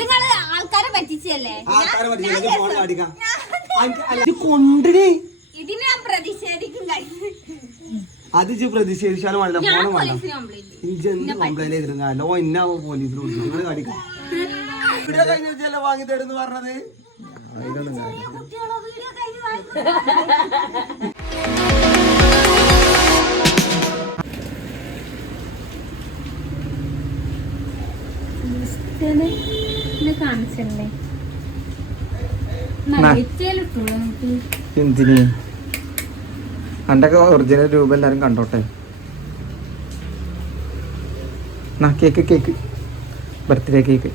നിങ്ങൾ ആൾക്കാരെ പറ്റിച്ചല്ലേ ആൾക്കാരെ പറ്റിച്ചത് ഫോൺ കാണിക്കാം ഇത് കൊണ്ടിന് ഇതിന് ഞാൻ പ്രതിഷേധിക്കും അത് പ്രതിഷേധിച്ചാലും വേണ്ട. ഫോൺ വേണ്ട. പോലീസിന് എന്ത് കംപ്ലൈന്റ് ചെയ്തിരുന്നല്ലോ ഓ ഇന്ന പോലീസിൽ നിങ്ങൾ കാണിക്കാം. വീഡിയോ കഴിഞ്ഞ വെച്ചല്ലേ വാങ്ങി തരുന്ന് പറഞ്ഞത്? കഴിഞ്ഞ് വാങ്ങി കാണിച്ചല്ലേ എന്തിന്? എന്റെ ഒറിജിനൽ രൂപം എല്ലാരും കണ്ടോട്ടെ. Cake cake. ബർത്ത്ഡേ കേക്ക്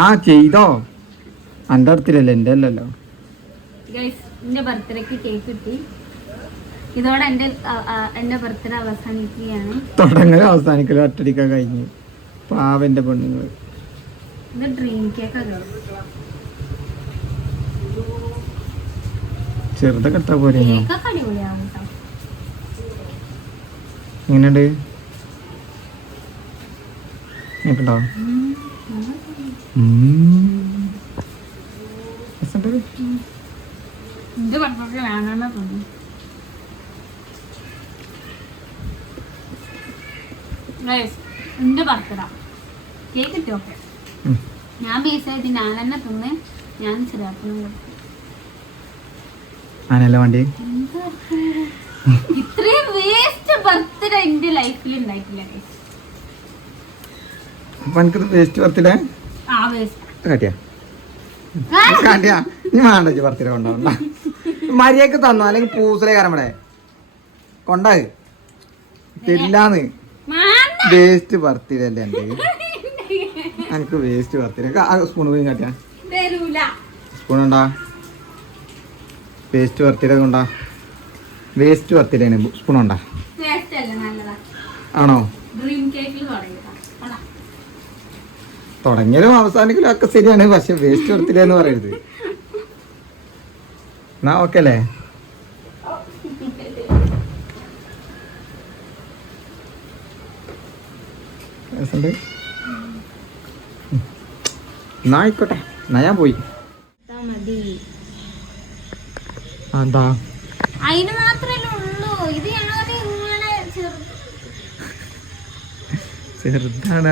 ആ ചെയ്തോ. അന്റെ അടുത്തില്ലല്ലോ എന്റെ അല്ലല്ലോ എന്റെ ബർത്ത്ഡേക്ക് കേക്ക് കിട്ടി. ഇതോടെ എന്റെ എന്റെ ബർത്ത്ഡേ അവസാനിക്കുകയാണ്. തുടങ്ങൽ അവസാനിക്കലും ഒറ്റടിക്കാൻ കഴിഞ്ഞു. പാവന്റെ പെണ്ണുങ്ങൾ. ഇത് ഡ്രീം കേക്ക് ചെറുതൊക്കെ ഇട്ടാ പോലെ എങ്ങനെയുണ്ട്? കേട്ടോ ഇത് പറഞ്ഞ വേണമെന്ന് തോന്നുന്നു. എന്റെ ബർത്ത്ഡേ കേക്ക് ഞാൻ ബേസായിട്ട് ഞാൻ തന്നെ തിന്ന് ഞാൻ ആനല്ല വണ്ടി? ഇത്രയും വേസ്റ്റ് ബർത്ത്ഡേ എന്റെ ലൈഫിൽ ഉണ്ടായിട്ടില്ല വേസ്റ്റ് ബർത്ത്ഡേ ആ വേസ്റ്റ് കാട്ടിയാ. കാട്ടിയാ. നീ വേണ്ട ഇജ്ജ് പത്തില കൊണ്ടാവണ്ട മര്യാദയ്ക്ക് തന്നോ? അല്ലെങ്കിൽ പൂസലേ കാരണം ഇവിടെ. കൊണ്ടായി തരില്ലാന്ന്. വേസ്റ്റ് ബർത്ത്ഡേ അല്ലേ എന്റെ എനിക്ക് വേസ്റ്റ് ബർത്ത്ഡേ സ്പൂൺ പോയി കാട്ടിയാ. സ്പൂണുണ്ടാ സ്പൂൺ ഉണ്ടാ? Waste birthday waste birthday spoon ഉണ്ടാ? വേസ്റ്റ് നല്ലതാ. ആണോ? തുടങ്ങിയതാ. കൊള്ളാം. തുടങ്ങിയാലും അവസാനിക്കലും ഒക്കെ ശരിയാണ് പക്ഷെ വേസ്റ്റ് ബർത്ത്ഡേ എന്ന് പറയരുത്. എന്നാ ഓക്കെ അല്ലേ? രസമുണ്ട്? എന്നാ ആയിക്കോട്ടെ. എന്നാ ഞാൻ പോയി. എന്താ? അതിന് മാത്രല്ലേ ഉള്ളൂ. ഇത് ഞങ്ങളത് ഇങ്ങനെ ചെറു ചെറുതാണ്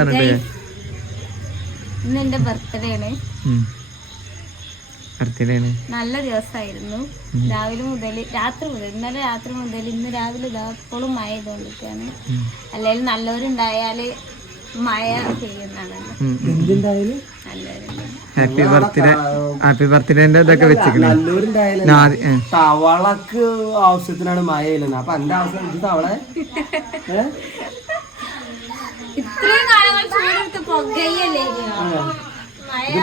ഇന്ന് എന്റെ ബർത്ത്ഡേ ആണ്. ബർത്ത്ഡേ ആണ് നല്ല ദിവസമായിരുന്നു. രാവിലെ മുതൽ രാത്രി മുതൽ ഇന്നലെ രാത്രി മുതൽ ഇന്ന് രാവിലെ ഇതാപ്പോഴും മഴ ചെയ്തുകൊണ്ടിരിക്കുകയാണ് അല്ലെങ്കിൽ നല്ലവരുണ്ടായാൽ മഴ പെയ്യുന്നതാണ്. ഹാപ്പി ബർത്ത്ഡേ ഹാപ്പി ബർത്ത്ഡേന്റെ ഇതൊക്കെ ഏ. തവളക്ക് ആവശ്യത്തിനാണ് മഴ ഇല്ലെന്ന് അപ്പൊ എന്റെ ആവശ്യം തവള? ഇത്രയും കാലങ്ങൾ ചൂടെടുത്ത്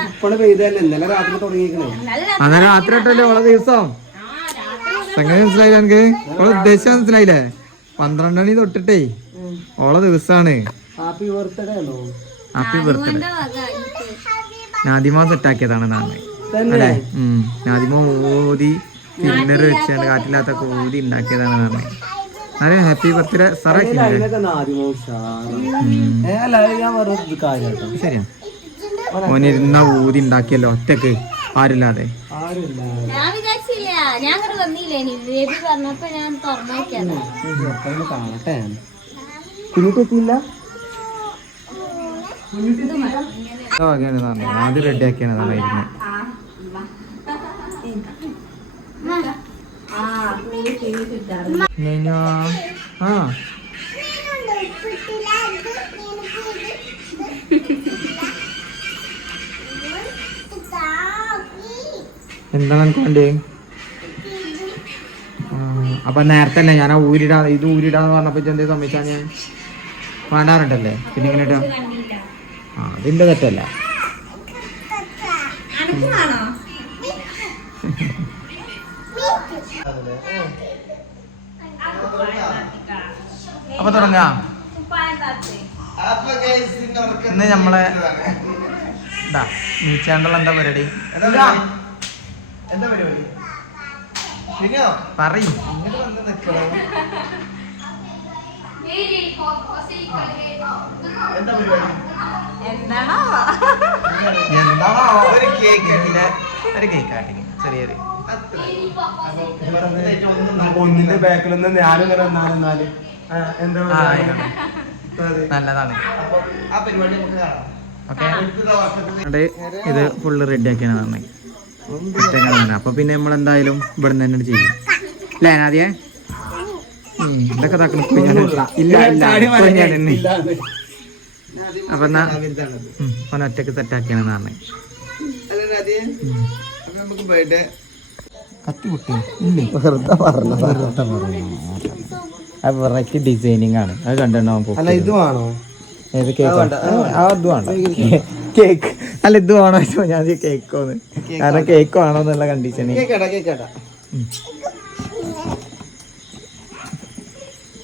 ഇപ്പോഴും പെയ്തല്ലേ ഇന്നലെ രാത്രി തുടങ്ങിയിരിക്കണേ അന്നേരം അന്നാ രാത്രി ഇട്ടല്ലേ ഓളെ ദിവസം? ആ രാത്രി സംഗതി മനസ്സിലായില്ല എനിക്ക് ഓളെ ഉദ്ദേശം മനസ്സിലായില്ലേ? പന്ത്രണ്ട് മണി തൊട്ടിട്ടേ ഓളെ ദിവസാണ്. ഹാപ്പി ബർത്ത്ഡേ ആണോ ഹാപ്പി ബർത്ത്ഡേ നാദിമ സെറ്റ് ആക്കിയതാണ് നാളെ അല്ലേ? ഉം. നാദിമ ഓതി കിണ്ണർ വെച്ച് കാറ്റില്ലാത്ത ഓതി ഉണ്ടാക്കിയതാണ് നാളെ അതെ ഹാപ്പി ബർത്ത്ഡേ സാറേ ശരിയാ. ഓനിരുന്ന ഊതി ഉണ്ടാക്കിയല്ലോ ഒറ്റയ്ക്ക്. ആരില്ലാതെ? ഞാൻ വിചാരിച്ചില്ല ഞാൻ അങ്ങോട്ട് വന്നില്ലേ ഇനി ബേബി പറഞ്ഞപ്പോ ഞാൻ തുറന്നു നോക്കിയതാ ചെറുപ്പം കാണട്ടെ കുഞ്ഞിട്ടെത്തിയില്ല ആദ്യം റെഡി ആക്കിയാണ് അതാണ് ഇരുന്നത് ഞാ ആ. എന്താണ് എനിക്ക് വേണ്ടേ? അപ്പൊ നേരത്തെ അല്ലേ ഞാൻ ഊരിടാ ഇത് ഊരിടാന്ന് പറഞ്ഞപ്പോ എന്തേ സമ്മതിച്ചാ ഞാൻ വേണ്ടാറുണ്ടല്ലേ പിന്നെ ഇങ്ങനെ ഇടാ ആ അതിന്റെ തെറ്റല്ല. അപ്പൊ തുടങ്ങാം. ഇന്ന് നമ്മളെ ഇതാ നീച്ചാണ്ടുള്ള എന്താ പരിപാടി? എന്താ പരിപാടി? എന്താ പരിപാടി? എന്താണോ എന്താണോ ഒരു കേക്ക് ഒരു കേക്ക് കാട്ടിങ് ചെറിയൊരു. ഒന്നിന്റെ ബാക്കിൽ നിന്ന് ഞാൻ ഇങ്ങനെ വന്നാലും എന്നാൽ എന്താ. നല്ലതാണ് അപ്പൊ ആ പരിപാടി നമുക്ക് കാണാം. ഓക്കെ. അടുത്ത വർഷത്തിൽ എന്നിട്ട് ഇത് ഫുള്ള് റെഡി ആക്കിയാണ് അപ്പൊ പിന്നെ നമ്മൾ എന്തായാലും ഇവിടെ നിന്ന് തന്നെ ചെയ്യും അല്ലേ ആദ്യേ ഇതൊക്കെ താക്കണം ഇല്ല ഇല്ല. ഞാൻ തന്നെ അപ്പൊ എന്നാ ഒറ്റയ്ക്ക് തെറ്റാക്കിയാണ് പറഞ്ഞത് നമുക്ക് ബർത്ത്ഡേ കത്തി പൊട്ടി. വെറുതെ പറഞ്ഞു വെറുതെ പറഞ്ഞു അത് വെറൈറ്റി ഡിസൈനിങ് ആണ്. അത് കണ്ടിട്ടുണ്ടാവും അല്ല ഇത് വേണോ? ഏത് കേക്ക് അത് വേണ്ട. കേക്ക് അല്ല ഇത് വേണോ ചോദിച്ചോ ഞാൻ കേക്കോന്ന് കാരണം കേക്ക് വേണോ എന്നുള്ള കണ്ടീഷൻ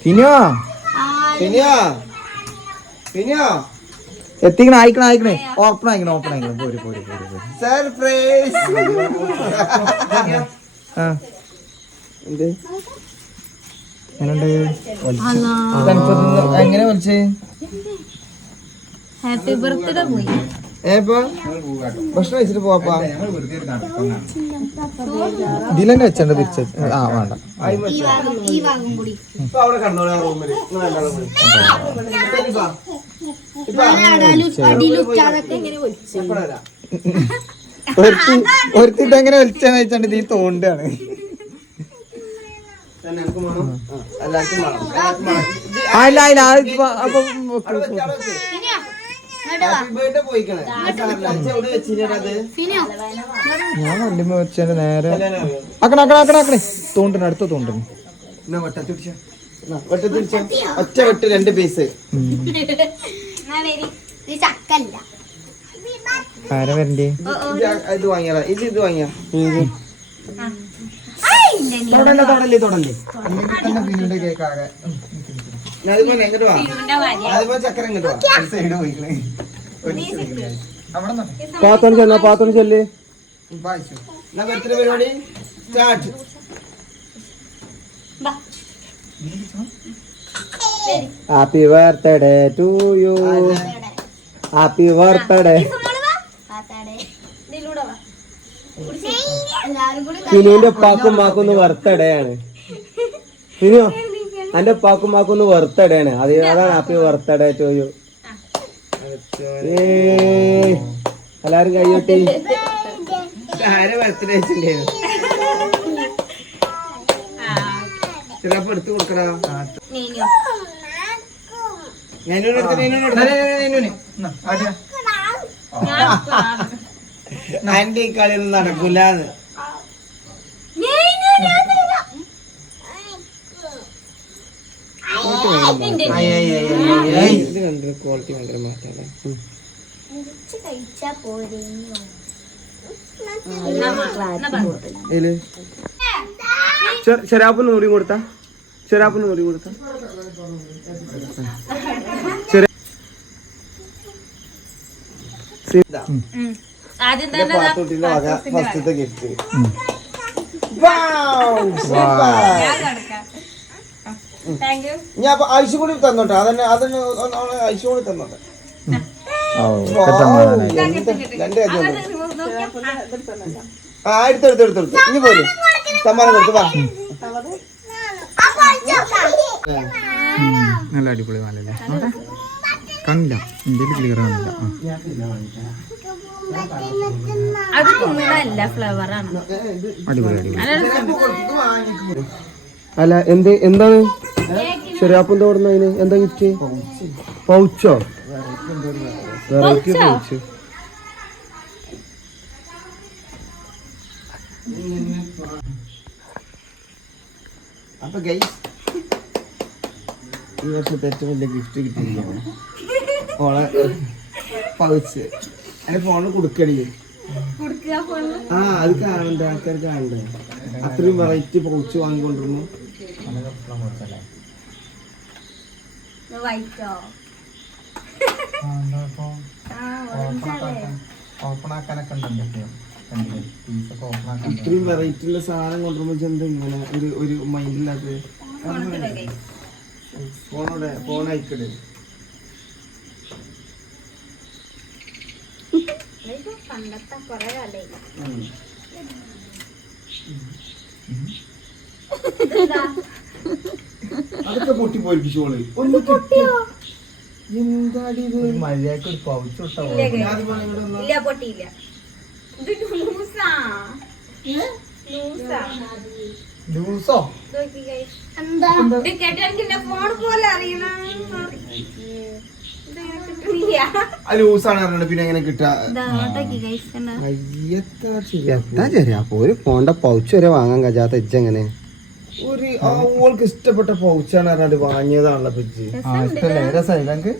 ഫിനിയോ? കേക്കട്ടാ പിന്നെയോ? എത്തിക്കണ അയക്കണേ ഓപ്പൺ ആയിക്കണേ ഓപ്പൺ ആയിക്കണം. പോര് പോര് പോര് പോര്. സർപ്രൈസ് എങ്ങനെ വിളിച്ചേ? ഹാപ്പി ബർത്ത്ഡേ പോയി. ഏപ്പോ ഭക്ഷണം കഴിച്ചിട്ട് പോവാപ്പാ ഇതിലെന്നെ വെച്ചണ്ട തിരിച്ചു ആ വേണ്ട ഈ ഭാഗം കൂടി ഇപ്പൊ അവിടെ കടന്നോളാ റൂമിൽ നിങ്ങൾ രണ്ടാളും കൂടി. ഇപ്പൊ ഇപ്പൊ അടിയിലുറ്റാതൊക്കെ ഇങ്ങനെ വിളിച്ചു എപ്പോഴാ വരാ? ഒരുത്തി ഒരുത്തി ഇതെങ്ങനെ വലിച്ചാന്ന് വെച്ചാണ്ട് നീ തോണ്ടാണ് അല്ല അല്ല അപ്പൊ ഞാൻ വണ്ടിമ വെച്ചതിന്റെ നേരെ? ആക്കണ ആക്കണ ആക്കണ ആക്കണേ തോണ്ടിന് അടുത്ത തോണ്ടിന്. ഒറ്റ വെട്ട് രണ്ട് പീസ്. ആരാ വരണ്ടേ? ഇത് വാങ്ങിയാ ഇത് ഇത് വാങ്ങിയാ. തൊടല്ലേ തൊടല്ലേ തൊടല്ലേ. എന്നാ, അതുപോലെ ഇങ്ങോട്ട് വാ? അതുപോലെ ചക്കര എങ്ങോട്ട് വാ? സൈഡ് പാത്തോണ് ചെല്ലോ പാത്തോണ് ചെല്ല്. എന്നാ ബർത്ത്ഡേ പരിപാടി? Start happy birthday to you happy birthday ഫിനുവിന്റെ ഉപ്പാക്കും ഉമ്മാക്കും ഒന്ന് വർത്തടയാണ് ഫിനു എന്റെ ഉപ്പാക്കും ഉമ്മാക്കും ഒന്ന് ബർത്ത്ഡേ ആണ് അത് അതാണ് ഹാപ്പി ബർത്ത്ഡേ ചോയു എല്ലാരും വെച്ചിട്ടുണ്ടായിരുന്നു ചിലപ്പോ എടുത്ത് കൊടുക്കടാ ആന്റി നടക്കൂലെന്ന്. ഇത് കണ്ടിട്ട് ക്വാളിറ്റി ഭയങ്കര ഇതിൽ ചെറാപ്പിന് നൂറി കൊടുത്ത ചെറാപ്പിന് നൂറി കൊടുത്ത ആദ്യം തന്നെ ഫസ്റ്റത്തെ ഗിഫ്റ്റ് ഞാൻ അപ്പൊ ഐസ് കൂടി തന്നോട്ടെ. അതന്നെ അതന്നെ ഐസ് കൂടി തന്നോട്ടെ. ആ. എടുത്ത് എടുത്ത് എടുത്ത് എടുത്ത് ഇനി പോരും. സമ്മാനം കൊടുത്തു വാ. നല്ല അടിപൊളി മാലല്ലേ കണ്ടില്ല. ഇന്ത്യയിൽ ക്ലിയർ കാണില്ല അത് കുഞ്ഞതല്ല ഫ്ലവർ ആണ്. അടിപൊളി അടിപൊളി. അല്ല എന്ത് എന്താണ്? ചെറിയാപ്പം എന്താ കൊടുന്ന അതിന് എന്താ ഗിഫ്റ്റ് പൗച്ചോ? Variety pouch. അപ്പൊ ഈ വർഷത്തെ ഏറ്റവും വലിയ ഗിഫ്റ്റ് കിട്ടിയിരിക്കുകയാണ് ഓളെ പൗച്ച്. അതിന് ഫോണിൽ കൊടുക്കണേ കൊടുക്കുക ഫോണിൽ ആ അത് കാണണ്ടേ? ആൾക്കാർ കാണണ്ടേ? അത്രയും വെറൈറ്റി പൗച്ച് വാങ്ങിക്കൊണ്ടിരുന്നു. വൈറ്റോ? ഓപ്പൺ ആക്കാനൊക്കെ ഉണ്ടല്ലോ പീസൊക്കെ ഓപ്പൺ ആക്കാൻ ഇത്രയും വെറൈറ്റി ഉള്ള സാധനം കൊണ്ടുവന്നു എന്താ ഇങ്ങനെ ഒരു ഒരു മൈൻഡില്ലാത്ത ഫോണോടെ ഫോൺ അയക്കട്. പണ്ടത്തെ കൊറേ കാലായി അതൊക്കെ പൊട്ടി പോയിപ്പിച്ചോൾ ഒന്ന് കിട്ടിയോ എന്താടി ഇത്? മര്യാദയ്ക്ക് ഒരു പൗച്ച് ഇല്ല പൊട്ടിയില്ല. ഇത് ലൂസാ. ലൂസാ. ലൂസോ? ഫോൺ പോലെ അറിയണം പിന്നെ എങ്ങനെ കിട്ടാ ചെറിയ ഒരു ഫോണിന്റെ പൗച്ച് വരെ വാങ്ങാൻ കഴിയാത്ത ഇജ്ജെങ്ങനെ ഒരു ഓൾക്ക് ഇഷ്ടപ്പെട്ട പൗച്ചാണ് പറഞ്ഞത് വാങ്ങിയതാണല്ലോ പിച്ച് ആ ഇഷ്ടല്ലേ? രസമില്ല എനിക്ക്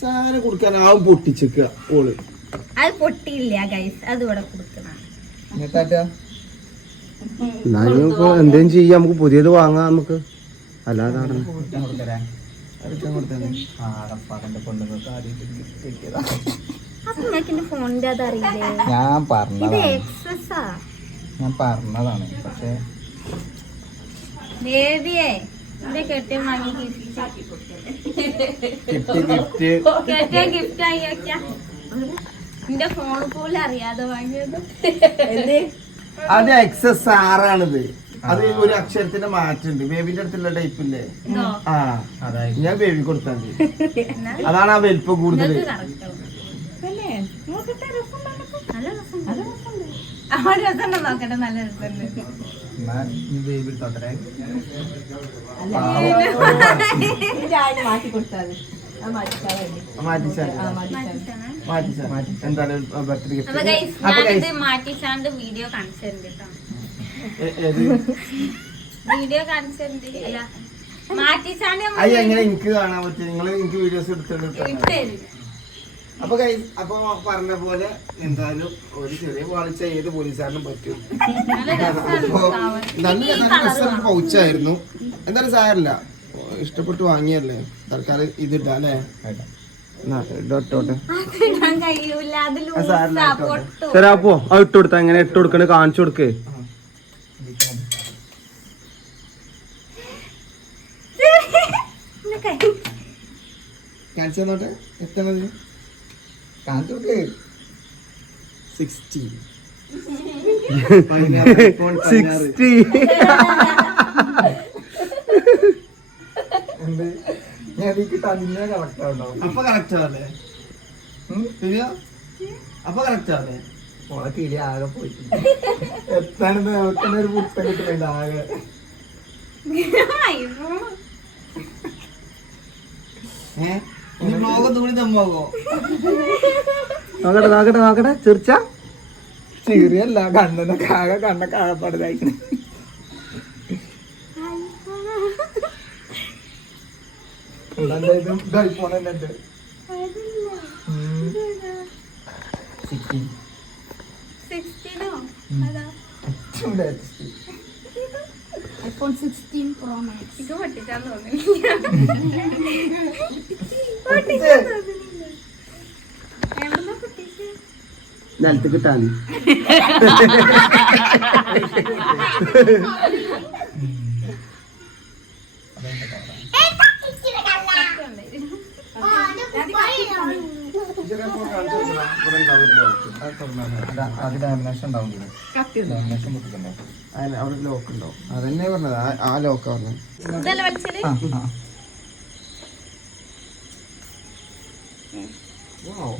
സാധനം കൊടുക്കാൻ ആവും പൊട്ടിച്ചേക്കുക ഓൾ. അത് പൊട്ടിയില്ല ഗൈസ് അത് ഇവിടെ കൊടുക്കണം. എന്നിട്ടാ എന്നാ ഇനിയിപ്പോ എന്തേലും ചെയ്യാം. നമുക്ക് പുതിയത് വാങ്ങാം നമുക്ക്. അല്ലാതെ നടന്ന്. കുടിക്കാൻ കൊടുക്കലേ കുടിക്കാൻ കൊടുത്തേ ആടപ്പാടന്റെ പെണ്ണുങ്ങൾക്ക് ആദ്യമായിട്ട് കിട്ടിയതാ. അപ്പൊ നിങ്ങൾക്ക് എന്റെ അത് അറിയില്ലേ ഞാൻ പറഞ്ഞതാണ്. ഞാൻ പറഞ്ഞതാണ്. പക്ഷെ ദേവിയെ എന്റെ കെട്ടിയ വാങ്ങി ഗിഫ്റ്റ് ഗിഫ്റ്റ് ഗിഫ്റ്റ് കെട്ടിയ ഗിഫ്റ്റ് ആയി വെക്കാ എന്റെ ഫോൺ പോലെ അറിയാതെ വാങ്ങിയത്. അത് എക്സസ് ആറാണിത് അത് ഒരു അക്ഷരത്തിന്റെ മാറ്റുണ്ട് ബേബിന്റെ അടുത്തുള്ള ടൈപ്പ് ഇല്ലേ? ആ. അതായത് ഞാൻ ബേബി കൊടുത്താൽ മതി അതാണ് ആ വലിപ്പം കൂടുതൽ അല്ലേ നോക്കട്ടെ നല്ല രസമുണ്ടോ. നോക്കട്ടെ. നല്ല രസമുണ്ട്. എന്നാ ഈ ബേബി തൊട്ടേ മാറ്റിച്ചാണ് മാറ്റിച്ചാൽ എന്തായാലും ബർത്ത്ഡേ ഗിഫ്റ്റ് മാറ്റിച്ചാണ്ട് വീഡിയോ കാണിച്ചു തരുന്നുണ്ട് കേട്ടോ. വീഡിയോ കാണിച്ചു അല്ല മാറ്റിച്ചാണ്ട് നമ്മൾ എങ്ങനെ എനിക്ക് കാണാൻ പറ്റും? നിങ്ങൾ എനിക്ക് വീഡിയോസ് എടുത്തിട്ട് ഇട്ട്? തരും അപ്പൊ കൈ അപ്പൊ പറഞ്ഞ പോലെ എന്തായാലും ഒരു ചെറിയ പാളിച്ച ഏത് പോലീസുകാരനും പറ്റും. നല്ല അപ്പൊ. നല്ല രസം പൗച്ചായിരുന്നു. എന്തായാലും സാരല്ല ഇഷ്ടപ്പെട്ട് വാങ്ങിയല്ലേ? തൽക്കാലം ഇതിട്ടാ അല്ലേ? ഇട്ടോട്ടെ അത് ഇട്ട് കൊടുത്ത. എങ്ങനെ ഇട്ട് കൊടുക്കണേ? കാണിച്ചു കൊടുക്ക്. എന്റെ കൈ കാണിച്ചു തന്നോട്ടെ എത്തണത് കൊടുക്കേ സിക്സ്റ്റി സിക്സ്റ്റി എന്ത്? ഞാൻ എനിക്ക് തന്നെ കറക്റ്റ് ഉണ്ടാവും അപ്പൊ കറക്റ്റ് ആവല്ലേ ശരിയാ? അപ്പൊ കറക്റ്റ് ആവല്ലേ ഓളെ കിളി ആകെ പോയി എത്താണെന്ന് നോക്കുന്ന ഒരു പുസ്തകം കിട്ടുന്നില്ല ആകെ. ഏഹ് നോക്കട്ടെ നോക്കട്ടെ നോക്കട്ടെ ചിർച്ച. ചെറിയല്ല കണ്ണനൊക്കെ ആകെ കണ്ണൊക്കെ പോണെന്നെ സിക്സ്റ്റീൻ സിക്സ്റ്റീനോ അതാ ഐഫോൺ സിക്സ്റ്റീൻ പ്രോ മാക്സ് ഇത് പൊട്ടിച്ചാന്ന് തോന്നുന്നില്ല. നിലത്ത് കിട്ടാൻ. ലോക്ക് ഉണ്ടോ അതന്നെ പറഞ്ഞത് ആ- ലോക്കാ പറഞ്ഞത് Wow.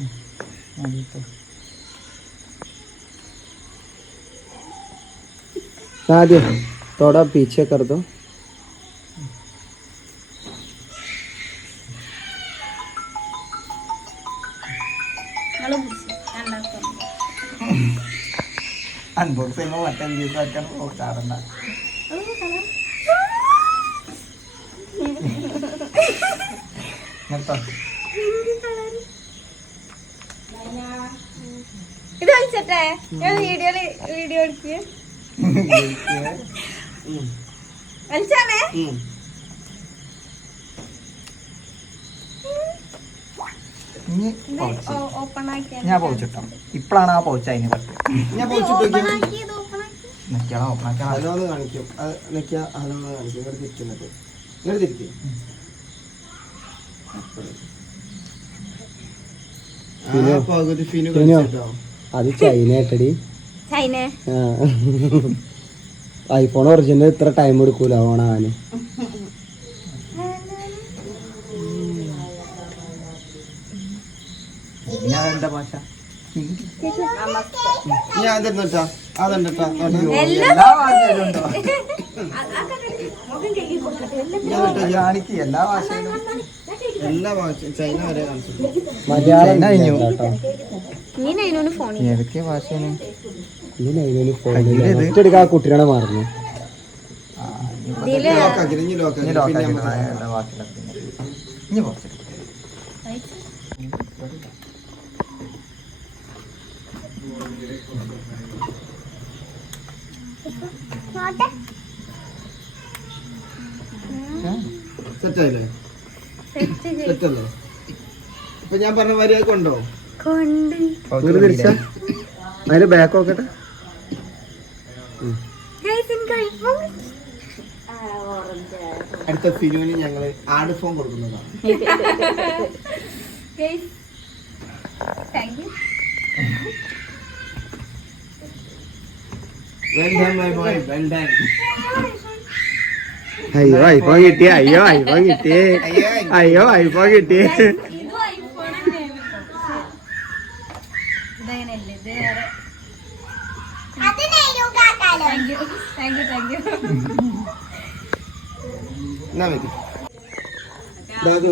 हाँ ah, dito. थोड़ा पीछे कर दो। अनुभव ഇത് വലിച്ചട്ടെ ഞാൻ വീഡിയോയിൽ വീഡിയോ എടുക്കുക വലിച്ചാണേ ഞാൻ പൗച്ചിട്ടോ ഇപ്പോഴാണ് ആ പൗച്ച് അതിന് പറ്റും ഞാൻ പൊളിച്ചിട്ട് ഓപ്പൺ നോക്കിയാ. ആക്കിയത് ഓപ്പൺ ആക്കി ഓപ്പണാക്കണം കാണിക്കും. അത് നിൽക്കുക ഹലോന്ന് കാണിക്കും. ഇവിടെ തിരിക്കുന്നത് ഇങ്ങോട്ട് തിരിക്ക്. ആ പകുതി ഫിനു ഫിനു. അത് ചൈന ആയിട്ടടി ചൈന. ഐഫോൺ ഒറിജിനൽ ഇത്ര ടൈം എടുക്കൂല ഓണാവാന് ഞാൻ തരുന്നട്ടാ അതുണ്ടട്ടാ എല്ലാ എല്ലാ ഭാഷയിലും എല്ലാ ഭാഷ ചൈന വരെ കാണിച്ചു മലയാളം കഴിഞ്ഞു. കേട്ടോ. നീ നൈനോന് ഫോൺ ഏതൊക്കെ ഭാഷയാണ്? ഫോൺ കയ്യിൽ ഇത്. ഒറ്റയെടുക്കാൻ ആ കുട്ടീനെ മറന്നു ഇതിൽ ലോക്കാക്കി ഇനി ഇനി പിന്നെ ലോക്കാക്കി നമുക്ക് എല്ലാ ബാക്കിയുള്ളതൊക്കെ ഇനി കുറച്ച് സെറ്റ് ആയില്ലേ സെറ്റ് സെറ്റ് ഞാൻ പറഞ്ഞ മര്യാദ കൊണ്ട്? അതിന്റെ ബാക്ക് നോക്കട്ടെ. അടുത്ത ഫിനുവിന് ഞങ്ങൾ ആഡ് ഫോൺ കൊടുക്കുന്നതാണ്. അയ്യോ ഐഫോൺ കിട്ടി അയ്യോ ഐഫോൺ കിട്ടിയേ. അയ്യോ ഐഫോൺ കിട്ടി ഇതും iPhone തന്നെയാണ് ട്ടോ. ഇതങ്ങനെയല്ലേ, ഇത് വേറെ. Thank you, thank you, thank you. എന്നാ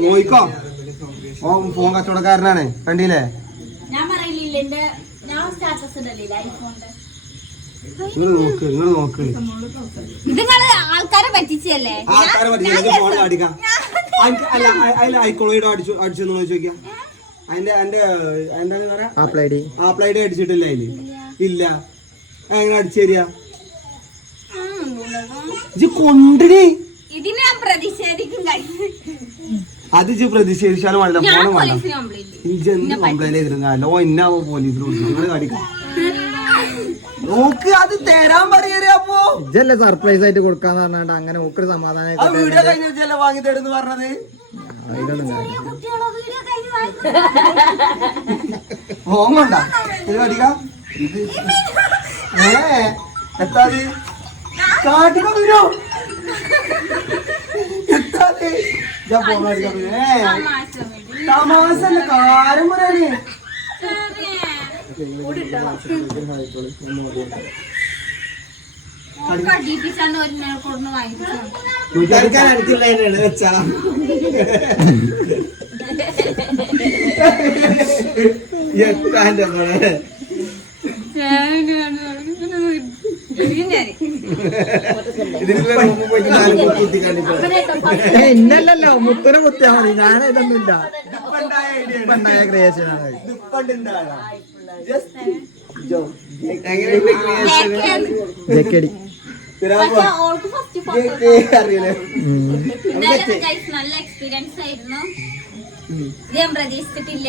നോയിക്കോ. ഓ ഫോൺ കച്ചവടക്കാരനാണ്. കണ്ടില്ലേ? ഞാൻ പറയില്ല എന്റെ ഞാൻ സ്റ്റാറ്റസ് ഇടലില്ല ഐഫോണിന്റെ ആൾക്കാരെ പറ്റിച്ചല്ലേ അടിച്ചിട്ടില്ല അതിൽ ഇല്ല. എങ്ങനെ അടിച്ചു കൊണ്ടിനി ഇതിന് പ്രതിഷേധിക്കും അത് ഇജ്ജ് പ്രതിഷേധിച്ചാലും വേണ്ട ഫോൺ വേണ്ട. ഇജ്ജ് എന്ത് കംപ്ലൈന്റ് ഇന്നാവോ പോലീസിൽ നോക്ക് അത് തരാൻ പറയരുത് അപ്പോ. ഇജല്ലേ സർപ്രൈസ് ആയിട്ട് കൊടുക്കാന്ന് പറഞ്ഞാണ്ട് അങ്ങനെ ഓക്കൊരു സമാധാനം ആ വീഡിയോ കഴിഞ്ഞ വാങ്ങി തരുന്ന് പറഞ്ഞത്? കൊണ്ടാ ഇത് കടിക്കാം ഇത്. ഏ എത്താത് കാട്ടിക്കോ വരൂ എത്താത്. ഞാൻ പോയി. ഏ. തമാശല്ല കാര്യം പറയാനേ. കടിപ്പിച്ചാണ്ട് ഒരു നേരം കൊടുന്ന് വാങ്ങിച്ചു തൽക്കാലം എനിക്കുള്ള വെച്ചാ എത്താന്റെ മോളെ ഇതിനുള്ള മുമ്പ് പോയിട്ട് നാല് കുത്തി കുത്തി കണ്ടിട്ടോ ഏയ് ഇന്നല്ലല്ലോ മുത്തനെ കുത്തിയാ മതി. ഞാൻ ഇതൊന്നുമില്ല ഉണ്ടായ ക്രിയേഷൻ ആണ്? ജക്കടി നല്ല എക്സ്പീരിയൻസ് ആയിരുന്നു. ഞാൻ പ്രതീക്ഷിച്ചിട്ടില്ല.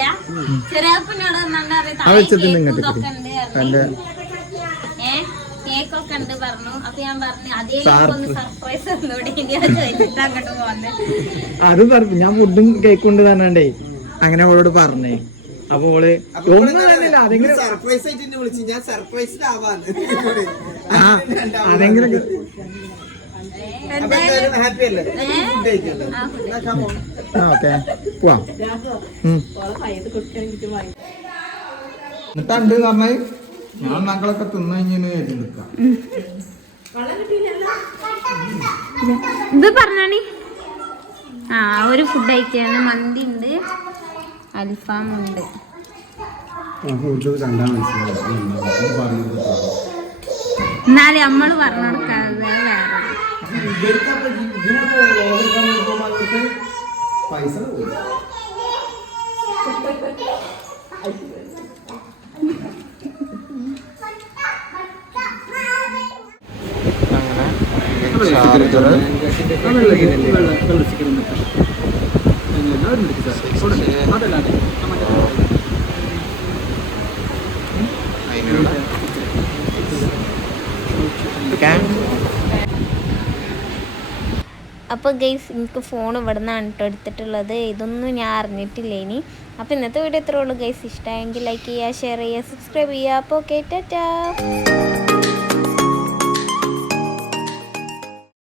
ചെറിയപ്പനോട് ആ ഉണ്ട് പറഞ്ഞു? അപ്പൊ ഞാൻ പറഞ്ഞു അതേ സർപ്രൈസ് ഒന്നുകൂടി അത് ചോദിച്ചിട്ട് അങ്ങോട്ട് പോകുന്നത് അത് പറഞ്ഞു. ഞാൻ ഫുഡും കേക്ക് കൊണ്ട് പറഞ്ഞാണ്ടേ. അങ്ങനെ അവളോട് പറഞ്ഞേ. അപ്പൊ ഓൾ സർപ്രൈസ് ആയിട്ട് വിളിച്ചു. ഞാൻ ആവാന്ന് ആ അതെങ്കിലും ഹാപ്പി അല്ലേ? ഫുഡ് കഴിക്കല്ലേ? ആ ഓക്കെ പോവാം. ഉം. എന്നിട്ട് ഉണ്ട് പറഞ്ഞാൽ ഞാൻ ഞങ്ങളൊക്കെ തിന്നു കഴിഞ്ഞു നിൽക്കാം. ഇത് പറഞ്ഞാണി? ആ ഒരു ഫുഡ് ഐറ്റം മന്തി ഉണ്ട്. അൽഫാം ഉണ്ട്. എന്നാലും നമ്മൾ പറഞ്ഞു കൊടുക്കാതെ വേറെ പൈസ അപ്പോൾ ഗെയ്സ് എനിക്ക് ഫോൺ ഇവിടെ നിന്നാണ് കേട്ടോ എടുത്തിട്ടുള്ളത്. ഇതൊന്നും ഞാൻ അറിഞ്ഞിട്ടില്ല ഇനി. അപ്പോൾ ഇന്നത്തെ വീഡിയോ എത്ര ഉള്ളൂ ഗെയ്സ് ഇഷ്ടമായെങ്കിൽ ലൈക്ക് ചെയ്യുക ഷെയർ ചെയ്യുക സബ്സ്ക്രൈബ് ചെയ്യുക. അപ്പോൾ ഓക്കെ ടാറ്റാ